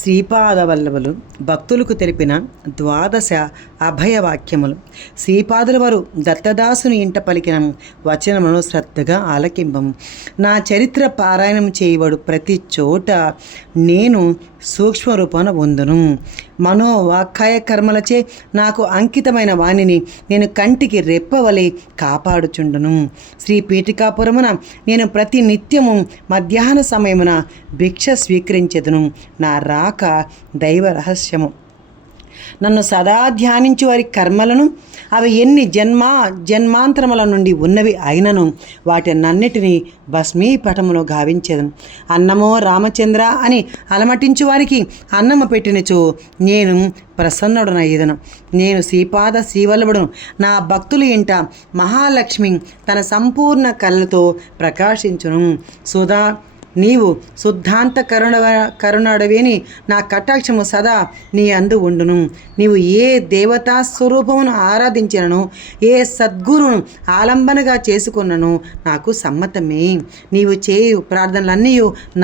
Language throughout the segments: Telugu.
శ్రీపాదవల్లభులు భక్తులకు తెలిపిన ద్వాదశ అభయవాక్యములు. శ్రీపాదుల వారు దత్తదాసుని ఇంట పలికిన వచనములను శ్రద్ధగా ఆలకింపము. నా చరిత్ర పారాయణం చేయబడు ప్రతి చోట నేను సూక్ష్మరూపాన పొందును. మనోవాక్కాయ కర్మలచే నాకు అంకితమైన వాణిని నేను కంటికి రెప్పవలే కాపాడుచుండును. శ్రీ పీఠికాపురమున నేను ప్రతి నిత్యము మధ్యాహ్న సమయమున భిక్ష స్వీకరించెదను. నా రాక దైవ రహస్యము. నన్ను సదా ధ్యానించు వారి కర్మలను అవి ఎన్ని జన్మాంతరముల నుండి ఉన్నవి అయినను వాటినన్నిటినీ భస్మీపటములో గావించెదను. అన్నమో రామచంద్ర అని అలమటించు వారికి అన్నము పెట్టినచో నేను ప్రసన్నుడనయ్యేదను. నేను శ్రీపాద శ్రీవల్లభుడును. నా భక్తులు ఇంట మహాలక్ష్మి తన సంపూర్ణ కళ్ళతో ప్రకాశించును. సుధా నీవు శుద్ధాంత కరుణాడవేని నా కటాక్షము సదా నీ అందు ఉండును. నీవు ఏ దేవతా స్వరూపమును ఆరాధించినను, ఏ సద్గురును ఆలంబనగా చేసుకున్నను నాకు సమ్మతమే. నీవు చేయు ప్రార్థనలన్నీ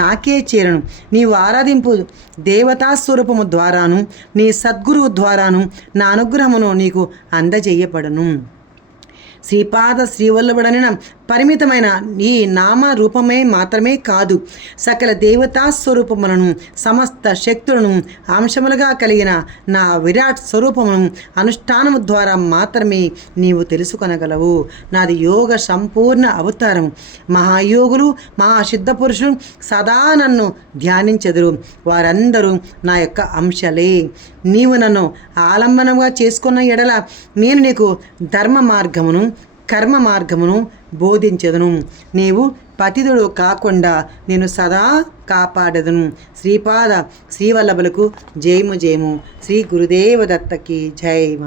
నాకే చేరను. నీవు ఆరాధింపు దేవతా స్వరూపము ద్వారాను నీ సద్గురువు ద్వారాను నా అనుగ్రహమును నీకు అందజేయబడును. శ్రీపాద శ్రీవల్లభుడనిన పరిమితమైన ఈ నామ రూపమే మాత్రమే కాదు, సకల దేవతా స్వరూపములను సమస్త శక్తులను అంశములుగా కలిగిన నా విరాట్ స్వరూపమును అనుష్ఠానము ద్వారా మాత్రమే నీవు తెలుసుకొనగలవు. నాది యోగ సంపూర్ణ అవతారం. మహాయోగులు మహాసిద్ధ పురుషులు సదా నన్ను ధ్యానించెదరు. వారందరూ నా యొక్క అంశలే. నీవు నన్ను ఆలంబనంగా చేసుకున్న ఎడల నేను నీకు ధర్మ మార్గమును కర్మ మార్గమును బోధించెదను. నీవు పతితుడు కాకుండా నేను సదా కాపాడెదను. శ్రీపాద శ్రీవల్లభులకు జయము జయము. శ్రీ గురుదేవ దత్తకి జయమ.